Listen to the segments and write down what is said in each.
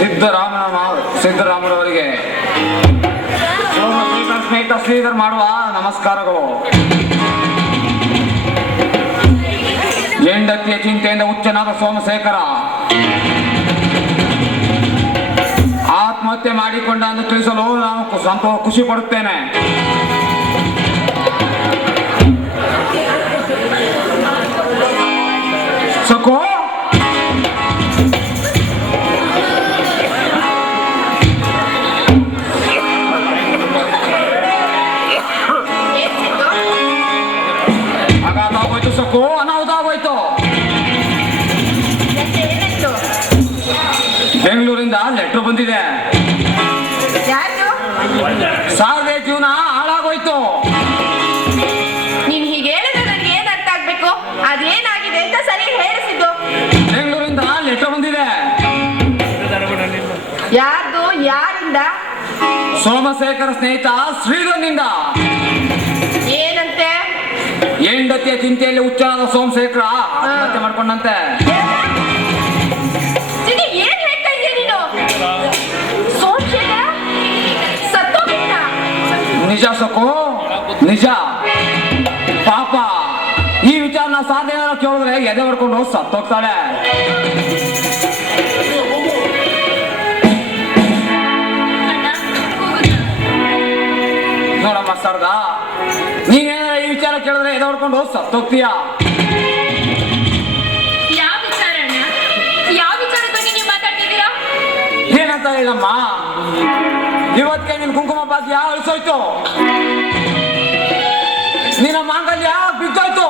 ಸಿದ್ದರಾಮರವರಿಗೆ ಸ್ನೇಹಿತ ಶ್ರೀಧರ್ ಮಾಡುವ ನಮಸ್ಕಾರಗಳು. ಹೆಂಡತಿಯ ಚಿಂತೆಯಿಂದ ಹುಚ್ಚನಾದ ಸೋಮಶೇಖರ ಆತ್ಮಹತ್ಯೆ ಮಾಡಿಕೊಂಡ ಎಂದು ತಿಳಿಸಲು ನಾನು ಖುಷಿ ಪಡುತ್ತೇನೆ. ಸಕೋ ಅಗಾಧಾಗೋಯ್ತು, ಸಕೋ ಅನಾಹುತಾಗೋಯ್ತು. ಬೆಂಗಳೂರಿಂದ ಲೆಟರ್ ಬಂದಿದೆ. ಸಾರದೆ ಜೀವನ ಹಾಳಾಗೋಯ್ತು. ನೀನ್ ಹೀಗೆ ಹೇಳಿದ್ರೆ ನನಗೆ ಏನ್ ಅರ್ಥ ಆಗ್ಬೇಕು? ಅದೇನಾಗಿದೆ ಅಂತ ಸರಿ ಹೇಳಿಸಿದ್ದು. ಬೆಂಗಳೂರಿಂದ ಲೆಟರ್ ಬಂದಿದೆ. ಯಾರ್ದು? ಯಾರಿಂದ? ಸೋಮಶೇಖರ ಸ್ನೇಹಿತ ಶ್ರೀಧರ್ನಿಂದ. ಏನಂತೆ? ಹೆಂಡತಿಯ ಚಿಂತೆಯಲ್ಲಿ ಹುಚ್ಚನಾದ ಸೋಮಶೇಖರ ಆತ್ಮಹತ್ಯೆ ಮಾಡ್ಕೊಂಡಂತೆ. ಏನ್ ಹೇಳ್ತಾ ಇದೀಯ ನೀನು? ಸೋಮಶೇಖರ ಸತ್ತೋಗಿದ್ದ? ನಿಜ ಸಕು, ನಿಜ. ಪಾಪ ಈ ವಿಚಾರನ ಸಾಧ್ಯ ಕೇಳಿದ್ರೆ ಎದೆ ಹೊಡ್ಕೊಂಡು ಸತ್ತೋಗ್ತಾಳೆ. ನೋಡಮ್ಮ ಸರ್ದ, ನೀನೇನಾರ ಈ ವಿಚಾರ ಕೇಳಿದ್ರೆ ಎದೆ ಹೊಡ್ಕೊಂಡು ಸತ್ತೋಗ್ತೀಯ. ಯಾವ ವಿಚಾರ? ಯಾವ ವಿಚಾರದ ಬಗ್ಗೆ ನೀವು ಮಾತಾಡ್ತಿದ್ದೀರಾ? ಏನಂತ ಹೇಳಮ್ಮ, ಇವತ್ತಿಗೆ ನಿನ್ ಕುಂಕುಮ ಭಾಗ್ಯ ಅಳಿಸೋಯ್ತು, ನಿನ್ನ ಮಾಂಗಲ್ಯ ಬಿದ್ದೋಯ್ತು.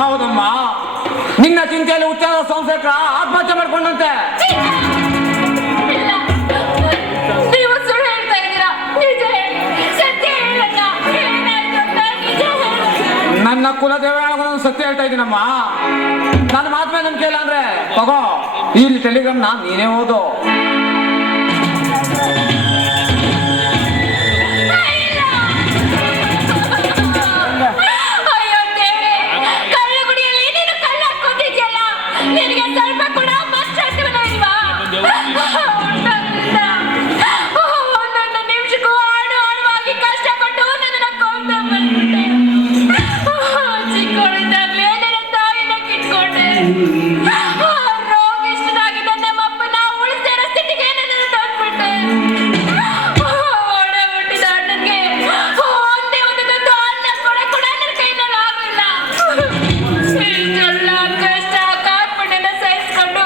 ಹೌದಮ್ಮ, ನಿನ್ನ ಚಿಂತೆಯಲ್ಲಿ ಹುಚ್ಚಾದ ಸೋಮಶೇಖರ ಆತ್ಮಹತ್ಯೆ ಮಾಡ್ಕೊಂಡಂತೆ. ನೀವು ಸುಳ್ಳು ಹೇಳ್ತಾ ಇದ್ದೀರಾ? ನಿಜ ಹೇಳಿ, ಸತ್ಯ ಹೇಳಣ್ಣ. ಏನಾಯ್ತು ಅಂತ ನಿಜ ಹೇಳಿ. ನನ್ನ ಕುಲದೇವ ಸತ್ಯ ಹೇಳ್ತಾ ಇದ್ದೀನಮ್ಮ. ನನ್ನ ಮಾತ್ಮೆ ನಂಬಿಕೆ ಇಲ್ಲ ಅಂದ್ರೆ ತಗೋ, ಇಲ್ಲಿ ಟೆಲಿಗ್ರಾಮ್ನ ನೀನೇ ಓದು. ಅಯ್ಯೋ ದೇವ್ರೇ, ಕಳ್ಳ ಗುಡಿಯಲ್ಲಿ ನೀನು ಕಳ್ಳ ಹಾಕೋತಿದ್ಯಲ್ಲ, ನಿನಗೆ ಸ್ವಲ್ಪ ಕೂಡ ಮನಸ್ಸಾಗ್ತಿಲ್ಲ ಇಲ್ವಾ? ನನ್ನ ನಿಮಿಷಕ್ಕೂ ಆಡು ಆಡುವಾಗಿ ಕಷ್ಟಪಟ್ಟು ನನ್ನನ್ನ ಕೊಂದು ಬಂದ್ಬಿಟ್ಟೆ. ಚಿಕ್ಕವಳಿದ್ದಾಗಲೇ ನನ್ನ ತಾಯಿನ ಕಿತ್ಕೊಂಡೆ. ರೋಗಿಷ್ಠನಾಗಿದ್ದ ನಮ್ಮಪ್ಪನ ಉಳಿಸಿರೋ ಸ್ಥಿತಿಗೆ ನನ್ನನ್ನು ತಂದ್ಬಿಟ್ಟೆ. ಒಡೆ ಹುಟ್ಟಿದ ಅಣ್ಣನ್ಗೆ ಒಂದೇ ಒಂದು ತುತ್ತು ಅನ್ನ ಕೊಡಕ್ಕೆ ಕೂಡ ನನ್ನ ಕೈನಲ್ಲಿ ಆಗಲಿಲ್ಲ. ಇಷ್ಟೆಲ್ಲ ಕಷ್ಟ ಕಾರ್ಪಣ್ಯನ ಸಹಿಸ್ಕೊಂಡು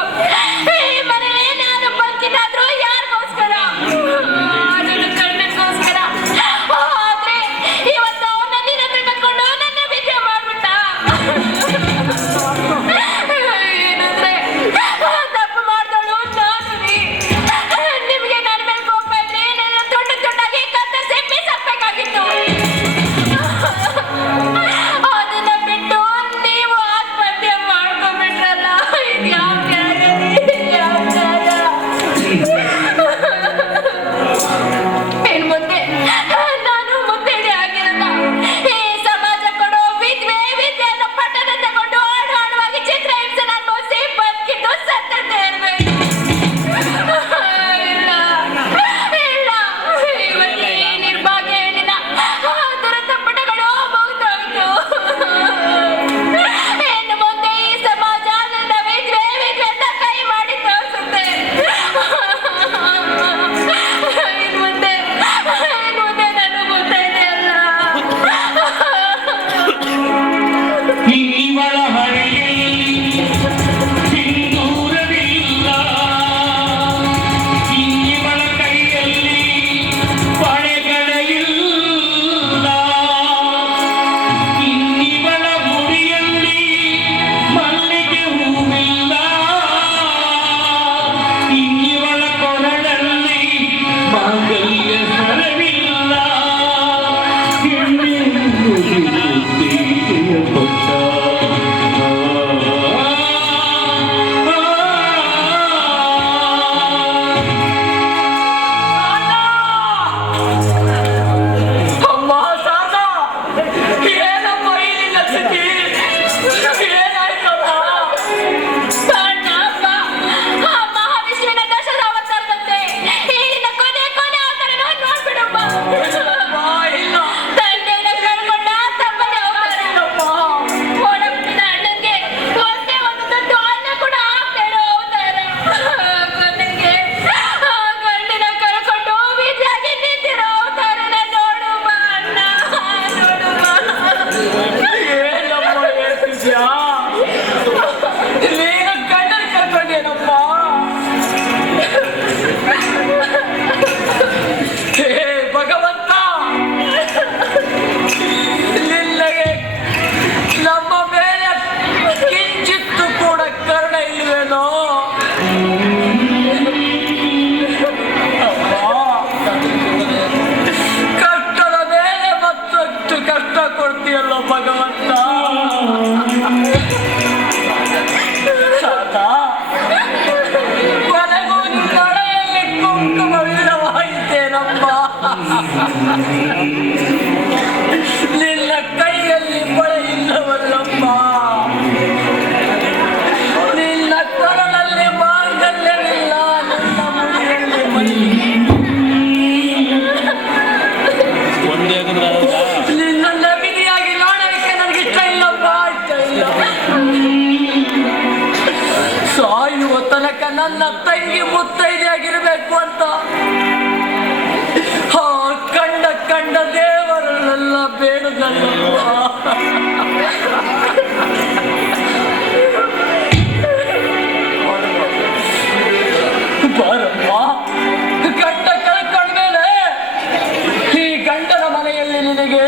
ನಿನ್ನ ಕೈಯಲ್ಲಿ ಬಳೆ ಇಲ್ಲವಲ್ಲಮ್ಮ, ನಿನ್ನ ಕೊರಳಲ್ಲಿ ಮಾಂಗಲ್ಯವಿಲ್ಲ, ನಿನ್ನ ಮುಡಿಯಲ್ಲಿ ಮಣಿ, ನಿನ್ನ ನವಿಲಿಯಾಗಿ ನೋಡೋದಕ್ಕೆ ನನಗೆ ಇಷ್ಟ ಇಲ್ಲಪ್ಪ, ಇಷ್ಟ ಇಲ್ಲ. ಸಾಯುವ ತನಕ ನನ್ನ ತಂಗಿ ಮುತ್ತೈದೆಯಾಗಿರ್ಬೇಕು ಅಂತ ಕಂಡ ದೇವರನ್ನೆಲ್ಲ ಬೇಡುದಲ್ಲಪ್ಪ. ಬಾರಮ್ಮ, ಗಂಡ ಕಳ್ಕೊಂಡ್ಮೇಲೆ ಈ ಗಂಡನ ಮನೆಯಲ್ಲಿ ನಿನಗೆ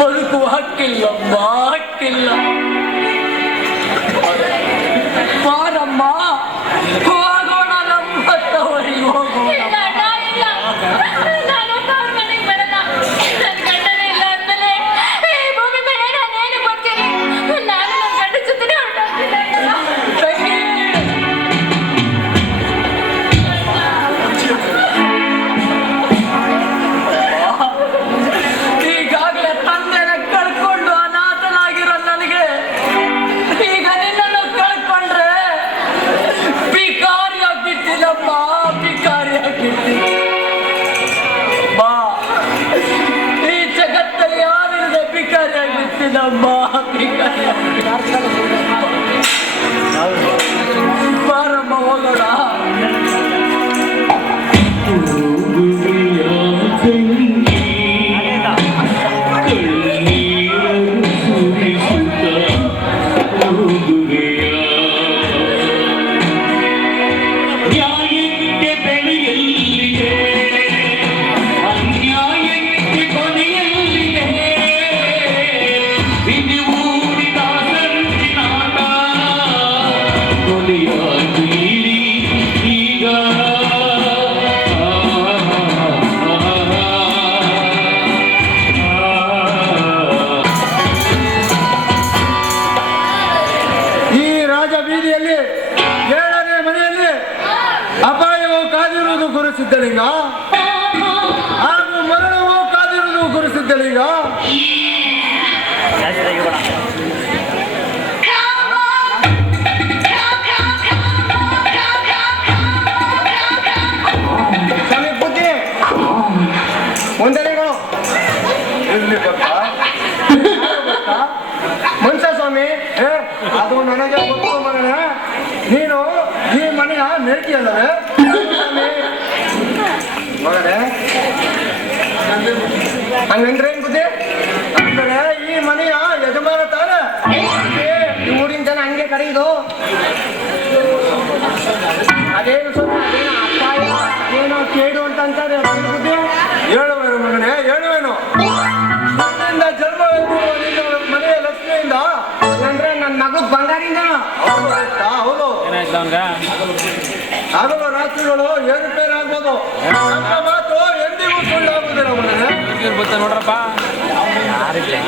ಬದುಕುವ ಹಕ್ಕಿಲ್ಲಮ್ಮ, ಹಕ್ಕಿಲ್ಲ. ಬಾರಮ್ಮ, ಹೋಗೋಣ, ನಮ್ಮ ತವರಿಗೆ ಹೋಗೋಣ. ಬಾರಮ್ಮ, ಹೋಗೋಣ. ಅಪಾಯವು ಕಾದಿರುವುದು ಗುರುಸಿದ್ದಲಿಂಗ, ಹಾಗೂ ಮರಣವು ಕಾದಿರುವುದು ಗುರುಸಿದ್ದಲಿಂಗ. ಬುದ್ಧಿ ಒಂದನೆಗಳು ಇಲ್ಲಿ ಮನುಷ್ಯ ಸ್ವಾಮಿ, ಅದು ನನಗೆ ಗೊತ್ತು ಮಗನ. ನೀನು ಈ ಮನೆಯ ಮೆರಟಿಯಲ್ಲವೇ ಮಗನೇ? ಹಂಗಂದ್ರೆ ಏನ್ ಬುದ್ಧಿ? ಅಂದ್ರೆ ಈ ಮನೆಯ ಯಜಮಾನ ತಾನೆ ಈ ಊರಿನ ಜನ ಹಂಗೆ ಕರೆಯುದು. ಅದೇನು ಸ್ವಲ್ಪ ಅದೇನೋ ಅಪಾಯ, ಏನೋ ಕೇಡು ಅಂತ ಅಂತಾರೆ ಬುದ್ಧಿ. ಹೇಳುವೇನು ಮಗನೇ, ಹೇಳುವೇನು? ಜನ್ಮ ಮನೆಯ ಲಕ್ಷ್ಮಿಯಿಂದ ಅಂದ್ರೆ ನನ್ನ ಮಗು ಬಂಗಾರಿಂದ. ಹೌದು, ಆಗಲು ರಾತ್ರಿಗಳು ಏರುಪೇರಾಗ್ಬೋದು. ನಮ್ಮ ಮಾತು ಎಂದಿಗೂ ಸುಳ್ಳಾಗುವುದಿಲ್ಲ ಮಗನೇ. ನೋಡ್ರಪ್ಪ,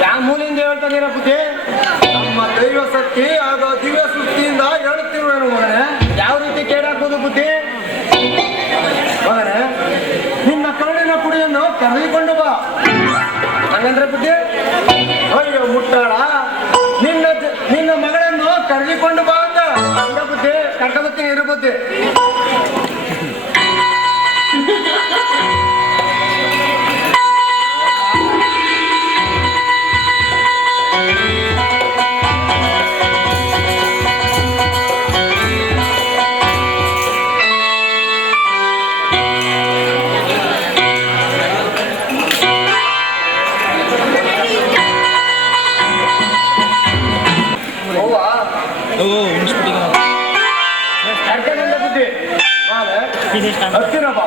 ಯಾವ ಮೂಲೆಯಿಂದ ಹೇಳ್ತಾನೀರ ಬುದ್ಧಿ? ನಮ್ಮ ದೈವ ಶಕ್ತಿ ಹಾಗೂ ದಿವ್ಯ ಸೃಷ್ಟಿಯಿಂದ ಹೇಳುತ್ತಿರುವೇನು ಮಗನೇ. ಯಾವ ರೀತಿ ಕೇಳಾಗ್ಬೋದು ಬುದ್ಧಿ? ಮಗನೇ, ನಿನ್ನ ಕರುಳಿನ ಪುಡಿಯನ್ನು ಕರೆದುಕೊಂಡು ಬಾ. ಹಂಗಂದ್ರೆ ಬುದ್ಧಿ? ಅಯ್ಯೋ ಮುಟ್ಟಾಳ, ನಿನ್ನ ಮಗಳನ್ನು ಕರೆದುಕೊಂಡು ಬಾ ಅಂತ ಅಂದ ಬುದ್ಧಿ. ಕರ್ಕೊಂಬತ್ತೀನಿ ಇರು ಬುದ್ಧಿ. ಹತ್ತಿರಪ್ಪ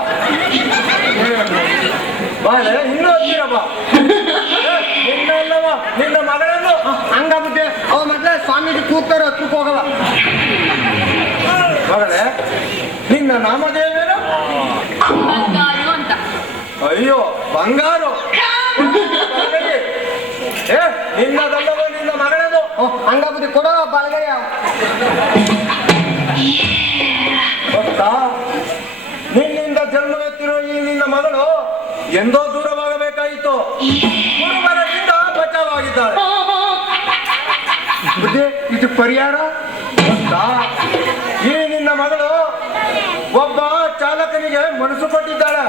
ಬಾಳೆ, ಇನ್ನೂ ಹತ್ತಿರಪ್ಪ. ನಿನ್ನಲ್ಲವ ನಿನ್ನ ಮಗಳನ್ನು ಹಂಗ ಬುದ್ಧಿ. ಅವ ಮೊದ್ಲೇ ಸ್ವಾಮೀಜಿ ಕೂಗ್ತಾರ, ಹತ್ರಕ್ಕೆ ಹೋಗವ. ಮಗಳೇ, ನಿನ್ನ ನಾಮದೇವೇನು? ಬಂಗಾರು ಅಂತ. ಅಯ್ಯೋ ಬಂಗಾರು. ನಿನ್ನದಲ್ಲವ ನಿನ್ನ ಮಗಳದು. ಹಂಗ ಬುದ್ಧಿ ಕೊಡೋ ಬಾಳಗಯ್ಯ. ಗೊತ್ತಾ, ನಿನ್ನಿಂದ ಜನ್ಮವೆತ್ತಿರೋ ಈ ನಿನ್ನ ಮಗಳು ಎಂದೋ ದೂರ ಗುರುಬಲದಿಂದ ಬಚಾವಾಗಿದ್ದಾಳೆ. ಬುದ್ಧಿ ಇದು ಪರಿಹಾರ ಗೊತ್ತಾ? ಈ ನಿನ್ನ ಮಗಳು ಒಬ್ಬ ಚಾಲಕನಿಗೆ ಮನಸ್ಸು ಕೊಟ್ಟಿದ್ದಾಳೆ.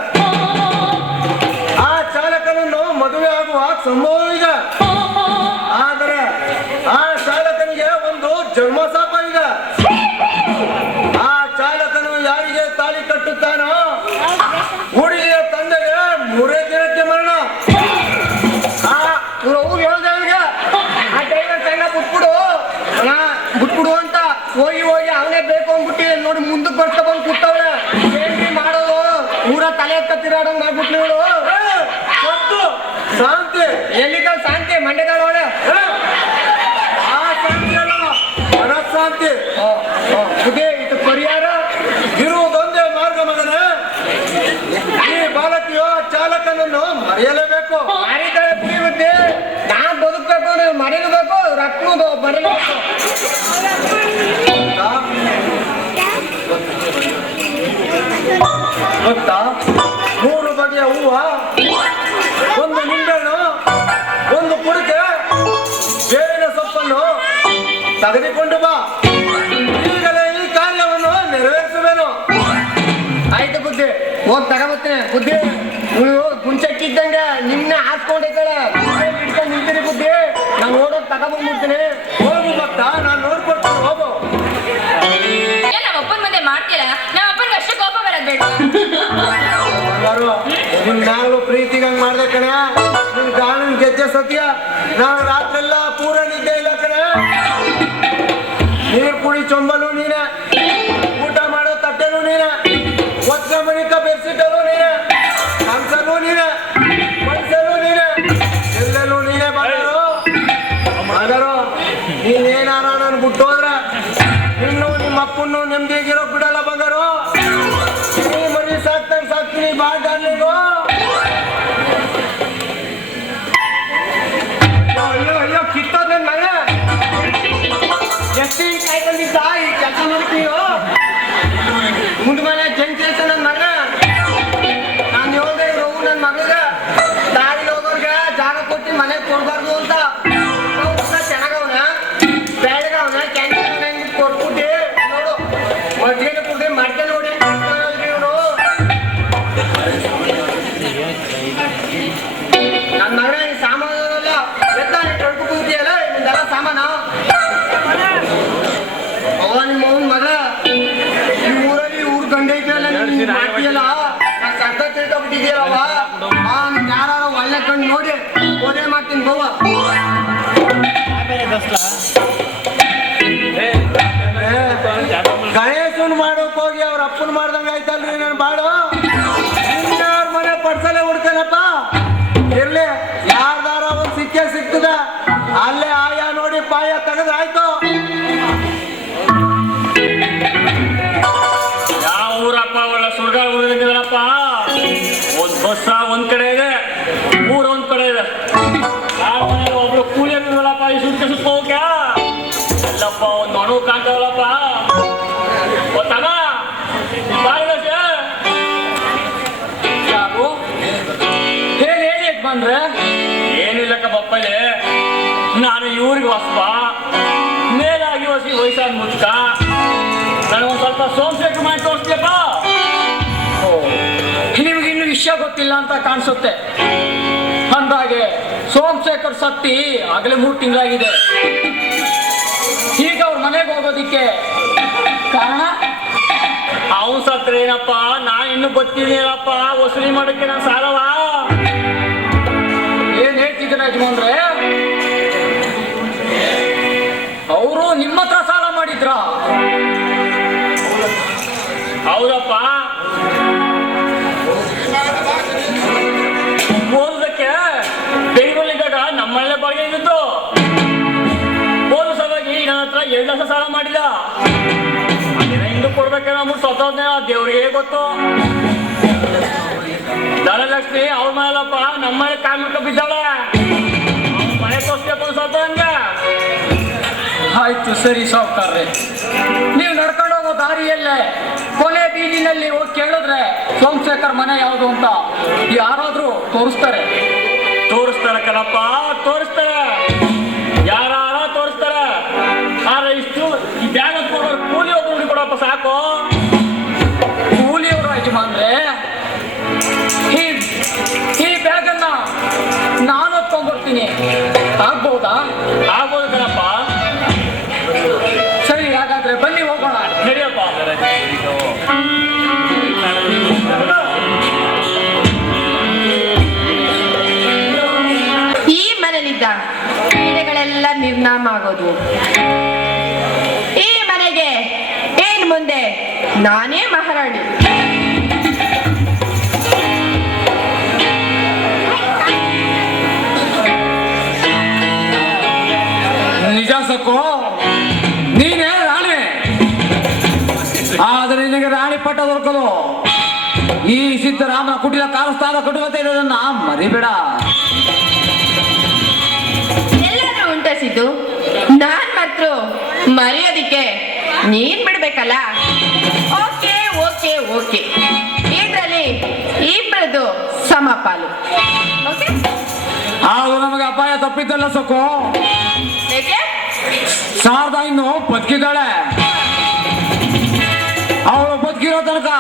ಆ ಚಾಲಕನನ್ನು ಮದುವೆ ಆಗುವ ಸಂಭವ ಇದೆ. ಆದರೆ ಆ ಚಾಲಕನಿಗೆ ಒಂದು ಜನ್ಮಶಾಪ ಇದೆ. ಆ ಚಾಲಕನು ಯಾರಿಗೆ ತಾಳಿ ಕಟ್ಟುತ್ತಾನೋ ಹುಡುಗಿಯ ತಂದೆಗೆ 3 ದಿನಕ್ಕೆ ಮರಣ. ಅವ್ರು ಹೇಳ್ದವ್ರಿಗೆ ಆ ಡ್ರೈವರ್ ಸಣ್ಣ ಬಿಟ್ಬಿಡು ಅಂತ ಹೋಗಿ ಅವನೇ ಬೇಕು ಅಂದ್ಬಿಟ್ಟು ನೋಡಿ ಮುಂದಕ್ಕೆ ಬರ್ತಾ ಬಂದು ಕೂತವ್ರೆ. ಏನ್ರಿ ಮಾಡೋದು? ಊರ ತಲೆ ಕತ್ತಿರಾಡಂಗ್ ಮಾಡ್ಬಿಟ್ಟು ಹೇಳು. ಶಾಂತಿ ಎಲ್ಲಿದ್ದ ಶಾಂತಿ? ಮಂಡ್ಯದ ಒಳ್ಳೆ ಆ ಶಾಂತಿ ಅಲ್ಲ, ಮನಃಶಾಂತಿ. ಇದು ಪರಿಹಾರ ಇರುವುದೊಂದೇ ಮಾರ್ಗ ಮಗನೇ. ಈ ಬಾಲಕಿಯು ಚಾಲಕನನ್ನು ಮರೆಯಲೇಬೇಕು. ಮರಿತಾಳೆ ಬುದ್ಧಿ. ನಾನ್ ಬದುಕಬೇಕು, ನೀವು ಮರೀಬೇಕು, ರತ್ನದು ಬರಬೇಕು. ಗೊತ್ತಾ? 3 ಬಗೆಯ ಹೂವ, ಒಂದು ನಿಂಬೆಹಣ್ಣು, ಒಂದು ಕುಡಿಕೆ ಬೇವಿನ ಸೊಪ್ಪನ್ನು ತೆಗೆದುಕೊಂಡು ಬಾ. ಈಗಲೇ ಈ ಕಾರ್ಯವನ್ನು ನೆರವೇರಿಸುವೆನು. ಆಯ್ತು ಬುದ್ಧಿ, ಹೋಗಿ ತಗೋಬತ್ತೇನೆ. ಬುದ್ಧಿ ನೀವು ಗುಂಚಕ್ಕಿದ್ದಂಗೆ ನಿಮ್ನೆ ಹಾಸ್ಕೊಂಡಿದ್ದಾಳೆ. ಹಿಡ್ಕೊಂಡು ನಿಂತೀನಿ ಬುದ್ಧಿ. ನಾನು ನೋಡೋದು ತಗೊಂಡ್ಬಿಡ್ತೀನಿ. ಹೋಗು ಭಕ್ತ, ನಾನು ನೋಡ್ಕೊಡ್ತೀನಿ. ಹೋಗು. ನಮ್ಮ ಅಪ್ಪನ ಮುಂದೆ ಮಾಡ್ತೀರ? ನಮ್ಮ ಅಪ್ಪನಿಗೆ ಅಷ್ಟು ಕೋಪ ಬರೋದು ಬೇಡ. ನಿನ್ನಾಗಲೂ ಪ್ರೀತಿಗೆ ಹಂಗ್ ಮಾಡ್ದೆ ಕಣ. ನಿನ್ ಗಾಣನ್ ಗೆಜ್ಜೆ ಸತ್ಯ. ನಾನು ರಾತ್ರೆಲ್ಲ ಪೂರ ನಿದ್ದೆ ಇಲ್ಲ ಕಣ. ನೀರ್ ಕುಡಿ ಚೊಂಬಲು ನೀನೆ, ಊಟ ಮಾಡೋ ತಟ್ಟೆನೂ ನೀನೆ, ಒತ್ತ ಮಣಿಕ ಬೆಡ್ಸಿಟ್ಟಲು ನೀನೆ, ಕಂಸನು ನೀನೆ, ಮನ್ಸನು ನೀನೆ, ಎಲ್ಲೆಲ್ಲೂ ನೀನೆ. ಬಂದರು ನೀನೇನಾರ ನಾನು ಬಿಟ್ಟೋದ್ರೆ ಇನ್ನು ನಿಮ್ಮ ಅಪ್ಪನ್ನು ನೆಮ್ಮದಿಗಿರೋ ಬಿಡಲ್ಲ. ಬಂದರು ನೀ ಮರಿ ಸಾಕ್ತೀನಿ ಬಾ ಡಾರ್ಲಿಂಗು. ಅಯ್ಯೋ ಕಿತ್ತೋದ್ ನನ್ ಮಗ. ಎಷ್ಟು ಕಾಯಿ ಬಂದಿದ್ದ ಈ ಕೆಲಸ ಮಾಡ್ತೀಯೋ? ಮುಂದ್ ಮನೆ ಜಂಚೇಸ ನನ್ ಮಗ. ನಾನು ಹೇಳ್ದೆ ಇವ್ರು ನನ್ ಮಗಗ ದಾರಿಲಿ ಹೋಗೋರ್ಗೆ ಜಾಗ ಕೊಟ್ಟು ಮನೆಗೆ ಕೊಡ್ಬಾರ್ದು ಅಂತ. ಚೆನ್ನಾಗವನ ಬೆಳಗವನ ಕ್ಯಾಂಟೀನ್ ಕೊಟ್ಬಿಟ್ಟು ನೋಡು ಮಜ್ಜಿಗೆ ಕುಡ್ದು ಮಾಡ್ಕೆ ನೋಡಿ. ಇವನು ನನ್ನ ಮಗ ಈ ಸಾಮಾನೆಲ್ಲ ಎತ್ತ ತೊಳ್ಕು ಕೂತಿಯಲ್ಲ, ನಿಮ್ದೆಲ್ಲ ಸಾಮಾನು. ನಿಮ್ಮ ಅವನ ಮಗ ಈ ಊರಲ್ಲಿ ಊರ್ ಗಂಡ ಐತಿಯಲ್ಲ, ನೀನ್ ಮಾಡ್ತೀಯಲ್ಲ, ನಾನು ಸದ್ದ ತಿಳ್ಕೊಬಿಟ್ಟಿದ್ದೀರವ. ನಿನ್ ಯಾರು ಒಳ್ಳೆ ಕಣ್ಣು ನೋಡಿ ಓದೇ ಮಾಡ್ತೀನಿ ಗೋವ. ಗಣೇಶನ್ ಮಾಡೋಕ್ ಹೋಗಿ ಅವ್ರ ಅಪ್ಪನ್ ಮಾಡ್ದಂಗ ಆಯ್ತಲ್ರಿ ನನ್ ಬಾಡು. ಇನ್ಯಾರ ಮನೆ ಪಡ್ಸಲೆ ಹುಡ್ಕೇನಪ್ಪ. ಇರ್ಲಿ, ಯಾರ್ದಾರ ಒಂದ್ ಸಿಕ್ಕೇ ಸಿಗ್ತದ. ಅಲ್ಲೇ ಆಯಾ ನೋಡಿ ಪಾಯ ತೆಗೆದ್ರೆ ಆಯ್ತು. ಯಾವ ಊರಪ್ಪ? ಒಳ್ಳೆ ಸುಡ್ಗಾಡ ಊರಿದಪ್ಪ. ಒಂದ್ ಬಸ್ಸ ಒಂದ್ ಕಡೆ ಇದೆ, ಊರ ಒಂದ್ ಕಡೆ ಇದೆ. ಯಾರ ಮನೇಲಿ ಒಬ್ರು ಕೂಲಿ ಇರಲ್ಲಪ್ಪ ಈ ಸುಡ್ಕೆ ಸುತ್ತ ಹೋಗ್ಯ. ಎಲ್ಲಪ್ಪ ಒಂದ್ ಒಣು ಕಾಣ್ತಾವಲ್ಲಪ್ಪ. ಗೊತ್ತಾಗ ಯಾರು ಹೇಳಿ ಬಂದ್ರೆ? ಏನಿಲ್ಲಕ್ಕ ಬಪ್ಪಲೆ, ನಾನು ಇವ್ರಿಗೆ ಹೊಸಬ, ಮೇಲಾಗಿ ಹೊಸಿ ವಯಸ್ಸಾದ ಮುಚ್ಕ. ನನಗೊಂದ್ ಸ್ವಲ್ಪ ಸೋಮಶೇಖರ್ ಮಾಡಿ ತೋರಿಸ್ತೀಯಪ್ಪ. ನಿಮ್ಗೆ ಇನ್ನು ವಿಷಯ ಗೊತ್ತಿಲ್ಲ ಅಂತ ಕಾಣಿಸುತ್ತೆ. ಅಂದಾಗೆ ಸೋಮಶೇಖರ್ ಸತ್ತಿ ಆಗಲೇ 3 ತಿಂಗಳಾಗಿದೆ. ಈಗ ಅವ್ರ ಮನೆಗೆ ಹೋಗೋದಿಕ್ಕೆ ಕಾರಣ? ಅವನ್ ಸತ್ರ ಏನಪ್ಪ, ನಾನು ಇನ್ನು ಬದುಕಿದ್ದೀನಪ್ಪ. ವಸೂಲಿ ಮಾಡೋಕ್ಕೆ ನಾನು ಸಾಲವಾ? ಏನ್ ಹೇಳ್ತಿದ್ದೀರ ಯಜಮಾನ್ರೆ? ಅವರು ನಿಮ್ಮ ಹತ್ರ ಸಾಲ ಮಾಡಿದ್ರ? ಹೌದಪ್ಪ. ಓದೋದಕ್ಕೆ ಬೆಂಗಳೂರಿದ್ದಾಗ ನಮ್ಮಲ್ಲೇ ಬಾಡಿಗೆ ಇದ್ದು ಓದೋ ಸಲುವಾಗಿ ನನ್ನ ಹತ್ರ 2 ಲಕ್ಷ ಸಾಲ ಮಾಡಿದ. ಅದೇನ ಹಿಂದೆ ಕೊಡ್ಬೇಕೇನೋ ಅಂದ್ಬಿಟ್ಟು ಸ್ವತಃ ದೇವ್ರಿಗೆ ಗೊತ್ತು. ಧನಲಕ್ಷ್ಮಿ ಅವ್ರ ಮನೆಯಲ್ಲಪ್ಪ, ನಮ್ಮ ಮನೆ ಕಾಮಿಕ ಬಿದ್ದಾಳೆ. ಮನೆ ತೋರಿಸ್ಬೇಕು ಸ್ವಲ್ಪ ಹಂಗೆ. ಆಯ್ತು ಸರಿ ಸಾವುಕಾರ್ರೆ, ನೀವು ನಡ್ಕೊಂಡು ಹೋಗೋ ದಾರಿಯಲ್ಲೇ ಕೊನೆ ಬೀದಿನಲ್ಲಿ ಹೋಗಿ ಕೇಳಿದ್ರೆ ಸೋಮಶೇಖರ್ ಮನೆ ಯಾವುದು ಅಂತ ಯಾರಾದ್ರೂ ತೋರಿಸ್ತಾರೆ. ತೋರಿಸ್ತಾರೆ ತೋರಿಸ್ತಾರೆ ಕಣಪ್ಪ, ತೋರಿಸ್ತಾರೆ. ಯಾರ ತೋರಿಸ್ತಾರೆ. ಆದ್ರೆ ಇಷ್ಟು ಈ ಬ್ಯಾಗ್ ಹೊತ್ಕೊಂಡು ಕೂಲಿ ಒಬ್ಬರು ಕೊಡಪ್ಪ ಸಾಕು. ಕೂಲಿಯವರು ಯಜಮಾನ್ರೆ, ಈ ಬ್ಯಾಗನ್ನ ನಾನು ಹೊತ್ಕೊಂಡ್ಬರ್ತೀನಿ, ಆಗ್ಬೋದಾ? ಆಗ್ಬೋದು ಕಣಪ್ಪ. ಸರಿ, ಹಾಗಾದ್ರೆ ಬನ್ನಿ ಹೋಗೋಣ. ನಡಿಯಪ್ಪ. ಈ ಮನೆಯಲ್ಲಿದ್ದ ಕ್ರೀಡೆಗಳೆಲ್ಲ ನಿರ್ನಾಮ ಆಗೋದು. ಈ ಮನೆಗೆ ಏನ್ ಮುಂದೆ ನಾನೇ ಮಹಾರಾಣಿ. ನಿಜ ಸಕ್ಕು, ನೀನೇ ರಾಣಿ. ಆದರೆ ನಿನಗೆ ರಾಣಿ ಪಟ್ಟ ದೊರಕಲು ಈ ಸಿದ್ದರಾಮನ ಕುಟಿಲ ಕಾಲಸ್ಥಾನ ಕಟ್ಟುವಂತೆ ಇರೋದನ್ನ ಮರಿಬೇಡ. ಎಲ್ಲರೂ ಉಂಟಸಿದ್ದು ನಾನ್ ಮಾತ್ರ ಮರೆಯೋದಿಕ್ಕೆ ನೀನ್ ಬಿಡ್ಬೇಕಲ್ಲ. ಓಕೆ ಓಕೆ ಓಕೆ, ಇದ್ರಲ್ಲಿ ಇಬ್ಬರದು ಸಮಪಾಲು. ಓಕೆ, ಆಗ ನಮಗೆ ಅಪಾಯ ತಪ್ಪಿದ್ದಲ್ಲ ಸಕ್ಕು. ಏಕೆ? ಶಾರದ ಇನ್ನು ಬದುಕಿದ್ದಾಳೆ. ಅವಳು ಬದುಕಿರೋ ತನಕ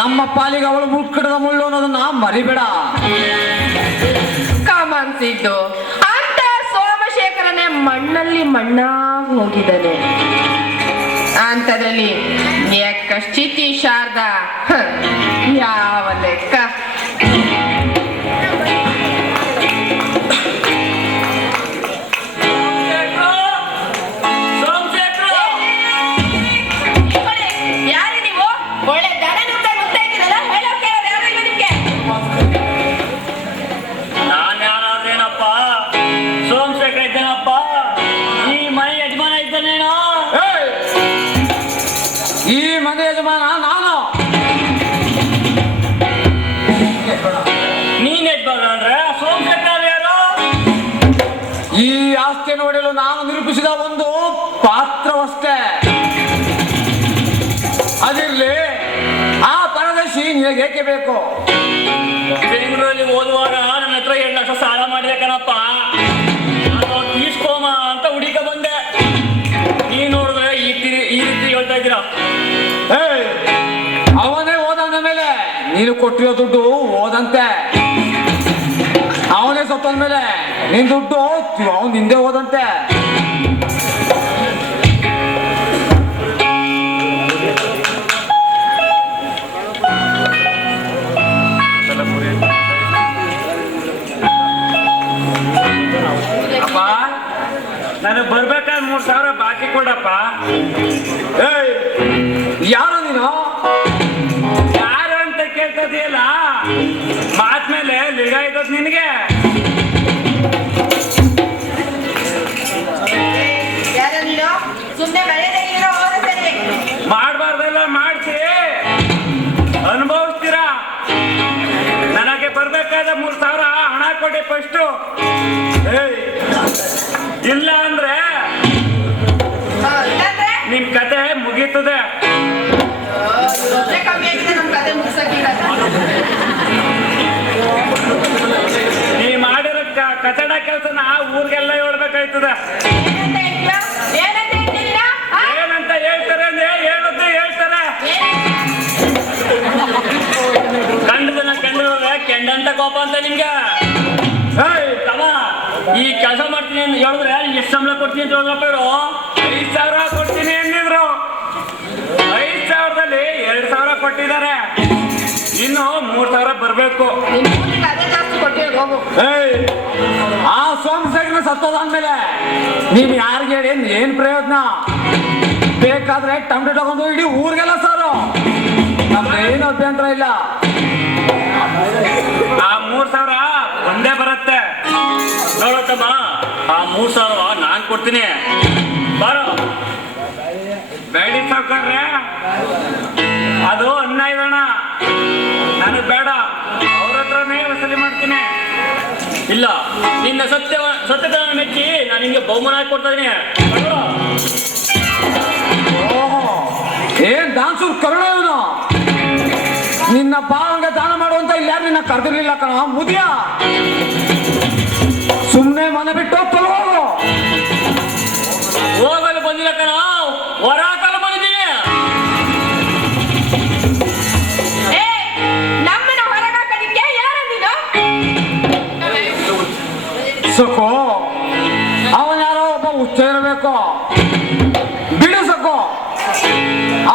ನಮ್ಮ ಪಾಲಿಗೆ ಅವಳು ಮುಟ್ಕಡದ ಮುಳ್ಳು ಅನ್ನೋದನ್ನ ಮರಿಬೇಡ. ಕಾಮನ್ಸಿದ್ದು ಅಂತ ಸೋಮಶೇಖರನೇ ಮಣ್ಣಲ್ಲಿ ಮಣ್ಣಾಗಿ ಹೋಗಿದ್ದಾನೆ. ಅಂತದ್ರಲ್ಲಿ ಸ್ಥಿತಿ ಶಾರದಾ ಯಾವ ಲೆಕ್ಕ? ಯಾರು ನೀವು? ಒಳ್ಳೆ ದನ ನುಗ್ತಾ ಇದ್ದೀರಲ್ಲ, ಹೇಳೋ ಕೇಳೋರು ಯಾರು ಇಲ್ಲ ನಿಮ್ಗೆ? ನಾನ್ ಯಾರಾದ್ರೇನಪ್ಪ? ಸೋಮಶೇಖರ ಇದ್ದೇನಪ್ಪ. ಈ ಮನೆ ಯಜಮಾನ ಇದ್ದಾನೇನೋ. ಏಯ್! ಈ ಮನೆ ಯಜಮಾನ ನಾನು. ನೀನ್ ಯಜಮಾನ ಅಂದ್ರೆ ಸೋಮಶೇಖರ ಯಾರು? ಈ ಆಸ್ತಿಯನ್ನು ಹೊಡೆಯಲು ನಾನು ನಿರೂಪಿಸಿದ ಒಂದು ಪಾತ್ರವಷ್ಟೇ. ಅದಿರ್ಲಿ, ಆ ಪರದೇಶಿ ನಿನಗೆ ಏಕೆ ಬೇಕು? ಬೆಂಗಳೂರಲ್ಲಿ ಓದುವಾಗ ನನ್ನ ಹತ್ರ 2 ಲಕ್ಷ ಸಾಲ ಮಾಡಿದೆ ಕಣಪ್ಪ. ನಾನು ತೀಸ್ಕೋಮ ಅಂತ ಹುಡುಕ ಬಂದೆ. ನೀನ್ ನೋಡಿದ್ರೆ ಈ ರೀತಿ ಹೇಳ್ತಾ ಇದ್ದೀರಾ. ಏಯ್! ಅವನೇ ಓದಂದ ಮೇಲೆ ನೀನು ಕೊಟ್ಟಿರೋ ದುಡ್ಡು ಓದಂತೆ. ಅವನೇ ಸತ್ತಂದ ಮೇಲೆ ನಿನ್ ದುಡ್ಡು ಅವನ್ ಹಿಂದೆ ಹೋದಂತೆ. ಅಪ್ಪ, ನನಗೆ ಬರ್ಬೇಕಾದ್ರೆ 3,000 ಬಾಕಿ ಕೊಡಪ್ಪ. ಏಯ್! ಯಾರು ನೀನು? ಯಾರು ಅಂತ ಕೇಳ್ತದಿಯಲ್ಲ, ಮಾತ್ಮೇಲೆ ಲಿಗ ಇದ್ದದ್ ನಿನಗೆ. ಯಾರು ನೀನು? ಸುಮ್ಮನೆ ಮಳೆದಾಗಿರೋ ಹೋದ ಸರಿ. ಮಾಡಬಾರ್ದೆಲ್ಲ ಮಾಡಿಸಿ ಅನುಭವಿಸ್ತೀರಾ. ನನಗೆ ಬರ್ಬೇಕಾದ 3,000 ಹಣ ಕೊಡಿ ಫಸ್ಟು. ಇಲ್ಲ ಅಂದ್ರೆ ಇಲ್ಲಾಂದ್ರೆ ನಿಮ್ ಕತೆ ಮುಗೀತದೆ. ರೊಕ್ಕ ಕಮ್ಮಿ ಆಗಿದೆ, ನಮ್ ಕತೆ ಮುಗ್ಸಕ್ಕಿಲ್ಲ. ನೀ ಮಾಡಿರೋ ಕಚಡ ಕೆಲಸನ ಊರಿಗೆಲ್ಲ ಹೇಳ್ಬೇಕಾಯ್ತದೆ. ಏನಂತ ಹೇಳ್ತೀರಾ? ಏನಂತ ಹೇಳ್ತೀರಾ? ಆ? ಏನಂತ ಹೇಳ್ತಾರೆ ಅಂದ್ರೆ ಏನಂತ ಹೇಳ್ತಾರೆ. ಕಂಡದನ್ನ ಕಂಡಿರೋದೆ ಕೆಂಡಂತ ಕೋಪ ಅಂತ ನಿಮ್ಗೆ. ಏಯ್! ತಮ್ಮ, ಈ ಕೆಲಸ ಮಾಡ್ತೀನಿ ಅಂತ ಹೇಳಿದ್ರೆ ಎಷ್ಟು ಸಂಬಳ ಕೊಡ್ತೀನಿ ಅಂತ ಹೇಳಿದ್ರಪ್ಪ ಇವರು. 5,000 ಕೊಡ್ತೀನಿ ಅಂದಿದ್ರು. 5,000ದಲ್ಲಿ 2,000 ಕೊಟ್ಟಿದ್ದಾರೆ. ಇನ್ನು 3,000 ಬರ್ಬೇಕು. ನಿನ್ ಕೂಲಿಗೆ ಅದೇ ಜಾಸ್ತಿ ಕೊಟ್ಟಿರೋದು, ಹೋಗು. ಏಯ್! ಆ ಸೋಮಶೇಖರನ ಸತ್ತೋದಾದ್ಮೇಲೆ ನೀವ್ ಯಾರಿಗೆ ಹೇಳಿ ಏನ್ ಪ್ರಯೋಜನ? ಬೇಕಾದ್ರೆ ಟಮಟೆ ತಗೊಂಡು ಇಡೀ ಊರಿಗೆಲ್ಲ ಸಾರು, ನಮ್ದೇನು ಅಭ್ಯಂತರ ಇಲ್ಲ. ಆ 3,000 ಒಂದೇ ಬರುತ್ತೆ. ನೋಡತ್ತಮ್ಮ, ಆ 3,000 ನಾನ್ ಕೊಡ್ತೀನಿ. ಬಾರೋ ಬೇಡಿ ಸಾವ್ಕಾರ್ರೆ, ಅದು ಅನ್ನ ಇದಣ, ನನಗ್ ಬೇಡ. ಅವ್ರ ಹತ್ರನೇ ವಸೂಲಿ ಮಾಡ್ತೀನಿ. ಇಲ್ಲ, ನಿನ್ನ ಸತ್ಯತನ ಮೆಚ್ಚಿ ನಾನು ನಿಂಗೆ ಬಹುಮಾನ ಹಾಕಿ ಕೊಡ್ತಾ ಇದೀನಿ. ಓಹೋ, ಏನ್ ದಾನ್ಸೂರ್ ಕರುಣ ಇವನು. ನಿನ್ನ ಪಾವಂಗೆ ದಾನ ಮಾಡುವಂತ ಇಲ್ಲ ಯಾರು ನಿನ್ನ ಕರೆದಿರ್ಲಿಲ್ಲ ಕಣ ಮುದಿಯ. ಸುಮ್ಮನೆ ಮನೆ ಬಿಟ್ಟು ತೊಲಗು. ಹೋಗಲು ಬಂದಿಲ್ಲ ಕಣ, ಹೊರಾಕಲು ಬಂದಿದ್ದೀನಿ. ಏ, ನಮ್ಮನ್ನ ಹೊರಗಾಕಲಿಕ್ಕೆ ಯಾರು ನೀನು? ಸೊಕ್ಕು ಅವನ ಯಾರೋ ಒಬ್ಬ ಹುಚ್ಚ ಇರಬೇಕು. ಬಿಡು ಸೊಕ್ಕು,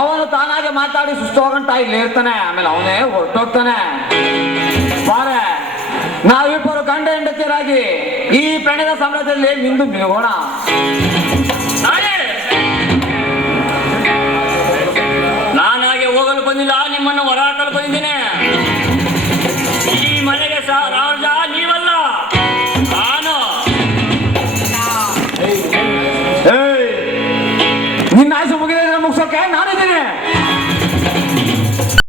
ಅವನು ತಾನಾಗೆ ಮಾತಾಡಿ ಸುಸ್ತೋಗಂಟ ಇಲ್ಲೇ ಇರ್ತಾನೆ, ಆಮೇಲೆ ಅವನೇ ಹೊರಟೋಗ್ತಾನೆ. ಬಾರೆ, ನಾವಿಬ್ಬರು ಗಂಡ ಹೆಂಡತಿಯರಾಗಿ ಈ ಪ್ರಾಣಿದ ಸಾಮ್ರಾಜ್ಯದಲ್ಲಿ ಮಿಂದು ಮಿಲಗೋಣ. ನಾನಾಗೆ ಹೋಗಲು ಬಂದಿಲ್ಲ, ನಿಮ್ಮನ್ನು ಹೊರಾಕಲು ಬಂದಿದ್ದೀನಿ. ಈ ಮನೆಗೆ ಸಹ